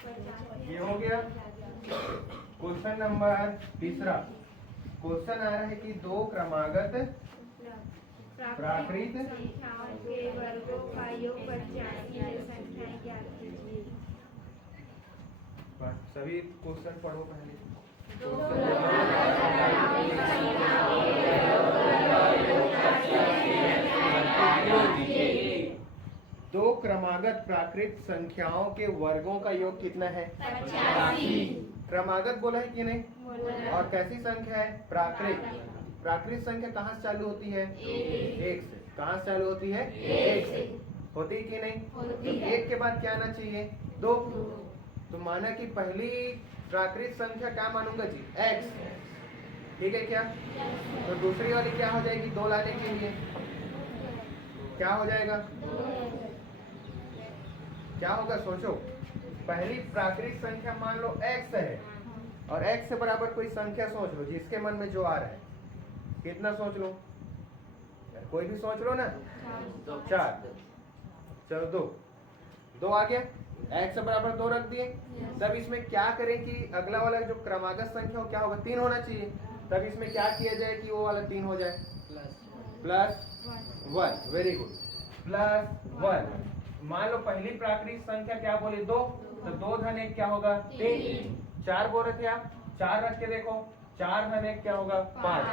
ये हो गया क्वेश्चन नंबर तीसरा। क्वेश्चन आ रहा है कि दो क्रमागत प्राकृत संख्याओं के वर्गों का योग 85 है, संख्याएं ज्ञात कीजिए। सभी क्वेश्चन पढ़ो पहले। दो क्रमागत प्राकृत संख्याओं के वर्गों का योग कितना है? 85। क्रमागत बोला है कि नहीं? और कैसी संख्या है? प्राकृत। प्राकृत संख्या कहाँ से चालू होती है? एक से। कहाँ से चालू होती है? एक से। होती है कि नहीं? होती है। एक के बाद क्या आना चाहिए? दो। तो माना कि पहली प्राकृत संख्या क्या मानूंगा जी? x। ठीक है क्या? तो दूसरी वाली क्या हो जाएगी? दो लाने के लिए क्या हो जाएगा? क्या होगा सोचो। पहली प्राकृत संख्या मान लो x है और x से बराबर कोई संख्या सोच लो जिसके मन में जो आ रहा है। कितना सोच लो? कोई भी सोच लो ना। 4। चलो 2। 2 आ गया। x से बराबर 2 रख दिए। तब इसमें क्या करें कि अगला वाला जो क्रमागत संख्या हो क्या होगा? 3 होना चाहिए। तब इसमें क्या किया जाए कि वो वाला 3 हो जाए? +1। Very good. +1। मान लो पहली प्राकृत संख्या क्या बोले? 2। तो 2 धन 1 क्या होगा? 3। 4 बोल रहे थे आप। 4 रख के देखो। 4 धन 1 क्या होगा? 5।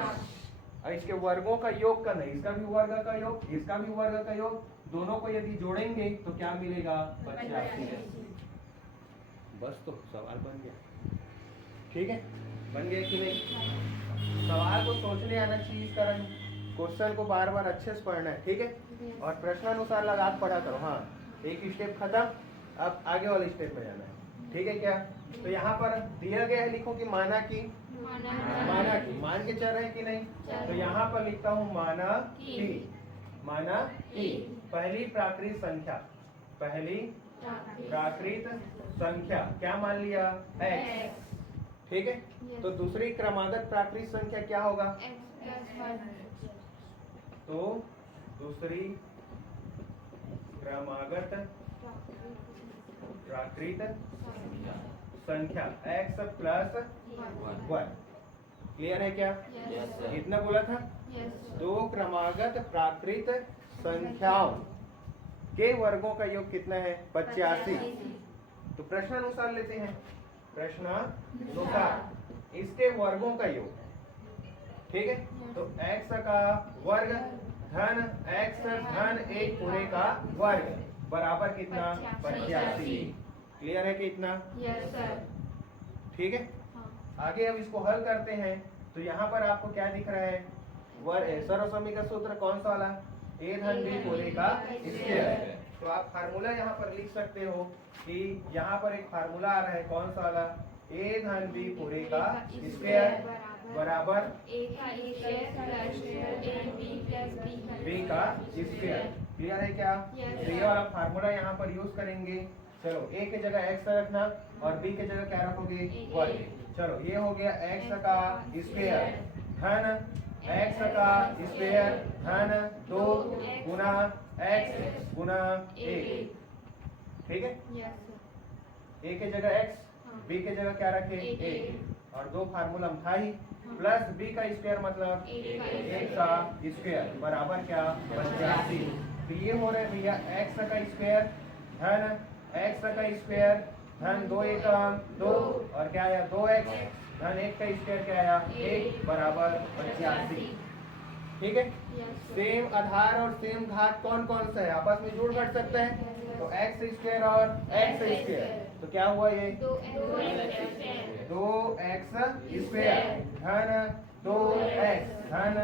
और इसके वर्गों का योग करना है। इसका भी वर्ग का योग, इसका भी वर्ग का योग, दोनों को यदि जोड़ेंगे तो क्या मिलेगा? 85। बस तो सवाल बन गया। ठीक है, बन गया कि नहीं? सवाल को सोचने आना चाहिए इस तरह। क्वेश्चन को बार बार अच्छे से पढ़ना है। ठीक है, और प्रश्नानुसार लगा पढ़ा करो। हाँ, एक स्टेप खत्म, अब आगे वाले स्टेप में जाना है। ठीक है क्या? तो यहाँ पर दिया गया है, लिखो कि माना कि। मान के चल रहे हैं कि नहीं? तो यहाँ पर लिखता हूँ माना कि पहली प्राकृत संख्या, पहली प्राकृत संख्या क्या मान लिया? x। ठीक है, तो दूसरी क्रमागत प्राकृत संख्या क्या होगा? तो दूसरी क्रमागत प्राकृत संख्या x + 1। क्लियर है क्या? इतना बोला था। दो क्रमागत प्राकृत संख्याओं के वर्गों का योग कितना है? 85। तो प्रश्नानुसार लेते हैं। प्रश्नानुसार इसके वर्गों का योग। ठीक है, तो x का वर्ग धन x धन 1 पूरे का वर्ग बराबर कितना? 85। क्लियर है कि इतना? ठीक है, आगे अब इसको हल करते हैं। तो यहाँ पर आपको क्या दिख रहा है? सर्वसम्मति का सूत्र कौन सा वाला? a धन b पूरे का स्क्वायर। तो आप फार्मूला यहाँ पर लिख सकते हो कि यहाँ पर एक फार्मूला आ रहा है। कौन सा वाला? a धन b पूरे का स्क्वायर बराबर b का स्क्वायर। क्लियर है क्या? तो ये वाला फार्मूला यहाँ पर यूज करेंगे। चलो, a की जगह x रखना और b की जगह क्या रखोगे? वर्ग। चलो, ये हो गया x का स्क्वायर धन x का स्क्वायर धन 2 गुना x गुना 1। ठीक है, a की जगह x, b की जगह क्या रखे? 1। और 2 फार्मूला था ही, प्लस b का स्क्वायर मतलब 1 का स्क्वायर बराबर क्या? 85। तो ये हो रहा है भैया x का स्क्वायर धन x का स्क्वायर धन 2 1 2 और क्या आया? 2x धन 1 का स्क्वायर क्या आया? 1 बराबर 85। ठीक है, सेम आधार और सेम घात कौन कौन सा है? आपस में जोड़ घट सकता है। तो x स्क्वायर और x स्क्वायर, तो क्या हुआ? ये 2x स्क्वायर धन 2x धन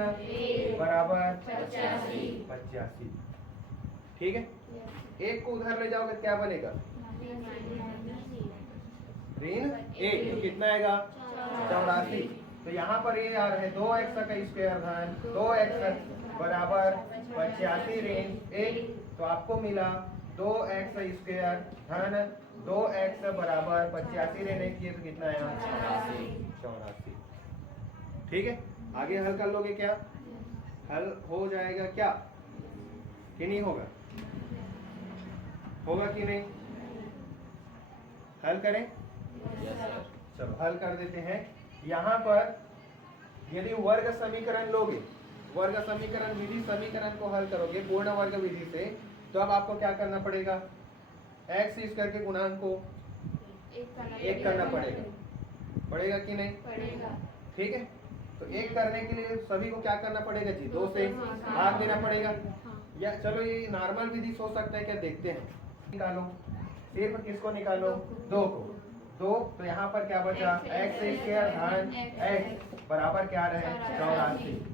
बराबर 85। ठीक है, एक को उधर ले जाओगे क्या बनेगा? ऋण 1, तो कितना आएगा? 84। तो यहाँ पर ये आ रहा है 2x का स्क्वायर धन 2x बराबर 85 ऋण 1। तो आपको मिला 2x स्क्वायर धन 2x बराबर 85 ऋण 1 किए तो कितना आया? 84। ठीक है, आगे हल कर लोगे क्या? हल हो जाएगा क्या कि नहीं होगा? होगा कि नहीं? हल करें? चलो हल कर देते हैं। यहाँ पर यदि वर्ग समीकरण लोगे, वर्ग समीकरण विधि समीकरण को हल करोगे पूर्ण वर्ग विधि से, तो अब आपको क्या करना पड़ेगा? एक्स स्क्वायर के गुणांक को एक करना पड़ेगा कि नहीं? पड़ेगा। ठीक है, तो एक करने के लिए सभी को क्या करना पड़ेगा जी? 2 से भाग देना पड़ेगा। या चलो ये नॉर्मल विधि सोच सकते हैं क्या? देखते हैं। निकालो, सिर्फ किसको निकालो? 2 को। 2 तो यहाँ पर क्या बचा? एक्स स्क्वायर धन एक्स बराबर क्या रहे? 84।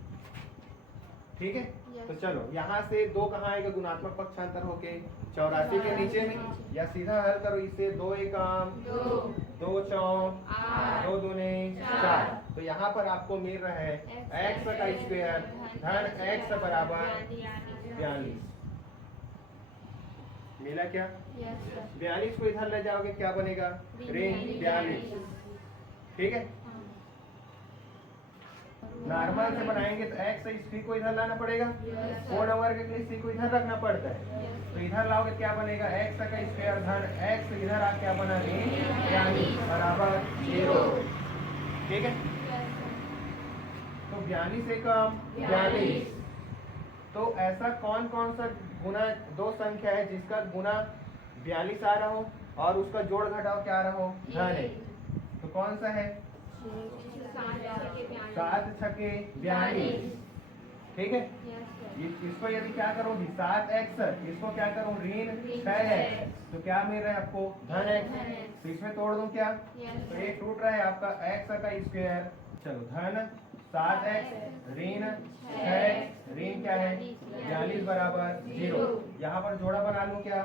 ठीक है, तो चलो यहाँ से 2 कहाँ आएगा? गुणात्मक पक्षांतर होके 84 के नीचे में, या सीधा हल करो इसे। 2 एकम 2 चौक 2 दूने 4। तो यहाँ पर आपको मिल रहा है एक्स का स्क्वायर धन एक्स बराबर 42। मिला क्या? 42 को इधर ले जाओगे क्या बनेगा? ऋण 42। ठीक है, नॉर्मल से बनाएंगे तो एक्स सी को इधर लाना पड़ेगा, पूर्ण वर्ग के लिए सी को इधर रखना पड़ता है। तो इधर लाओगे क्या बनेगा? एक्स का स्क्वायर धन एक्स इधर आ क्या बना? ऋण 42 बराबर 0। ठीक है, तो 42 एकम 42। तो ऐसा कौन कौन सा गुना 2 संख्या है जिसका गुना 42 आ रहा हो और उसका जोड़ घटाव क्या आ रहा हो? धन है। तो कौन सा है? 7 छके 42। ठीक है, इसको यदि क्या करूँगी? 7x, इसको क्या करूँ? ऋण 6x। तो क्या मिल रहा है आपको? धन x। तो इसमें तोड़ दूं क्या? तो ये टूट रहा है आपका x का स्क्वायर। चलो धन 7x ऋण 6x, ऋण क्या है? 42 बराबर 0। यहाँ पर जोड़ा बना लूं क्या?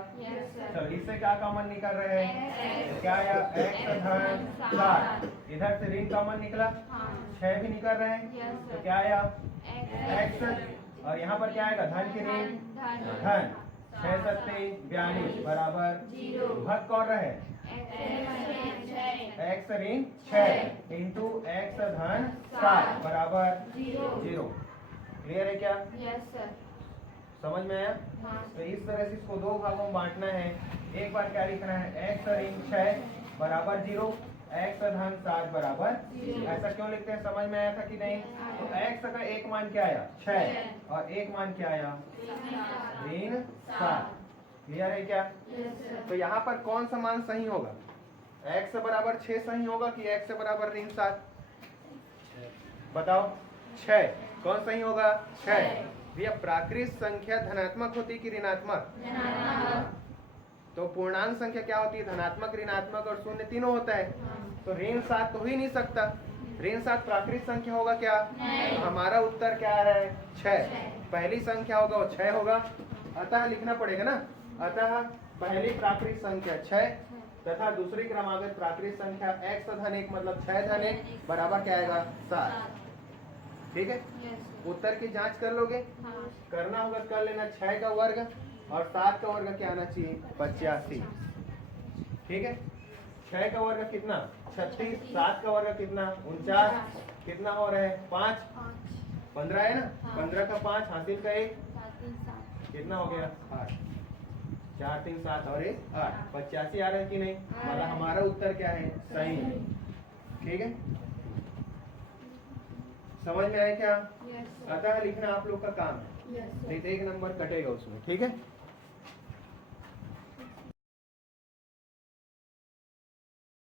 चलो इससे क्या कॉमन निकल रहे हैं? तो क्या आया? x धन 7, इधर से ऋण कॉमन निकला, 6 भी निकल रहे हैं। तो क्या आया? x, और यहाँ पर क्या आएगा? धन की ऋण धन 6 सत्ते 42 बराबर भाग कौन रहे? x ऋण 6 इंटू एक्स धन 7 बराबर 0। क्लियर है क्या? समझ में आया? तो इस तरह से इसको 2 भागों में बांटना है। एक बार क्या लिखना है? x ऋण 6 बराबर 0, x धन 7 बराबर 0। ऐसा क्यों लिखते हैं? समझ में आया था कि नहीं? तो x का एक मान क्या आया? 6, और एक मान क्या आया? ऋण 7। क्लियर है क्या? तो यहाँ पर कौन सा मान सही होगा? x बराबर 6 सही होगा कि x बराबर ऋण 7? बताओ। 6 कौन सही होगा? 6। भैया प्राकृत संख्या धनात्मक होती कि ऋणात्मक? तो पूर्णांक संख्या क्या होती है? धनात्मक, ऋणात्मक और शून्य तीनों होता है। तो ऋण 7 तो हो ही नहीं सकता। ऋण 7 प्राकृत संख्या होगा क्या? तो हमारा उत्तर क्या आ रहा है? 6। पहली संख्या होगा वो 6 होगा, अतः लिखना पड़ेगा ना। अतः पहली प्राकृत संख्या 6 तथा दूसरी क्रमागत प्राकृत संख्या x धन 1 मतलब 6 धन 1 बराबर क्या आएगा? 7। ठीक है, उत्तर की जांच कर लोगे? करना होगा, कर लेना। 6 का वर्ग और 7 का वर्ग क्या आना चाहिए? 85। ठीक है, 6 का वर्ग कितना? 36, 7 का वर्ग कितना? 49, कितना हो रहा है? 5, 15 है ना? 15 का 5 हासिल का 1 कितना हो गया? 8। 4 3 7 और 1 8, 85 आ रहा है कि नहीं? मतलब हमारा उत्तर क्या है? सही है। ठीक है, समझ में आया क्या? अतः लिखना आप लोग का काम है। नहीं तो 1 नंबर कटेगा उसमें। ठीक है।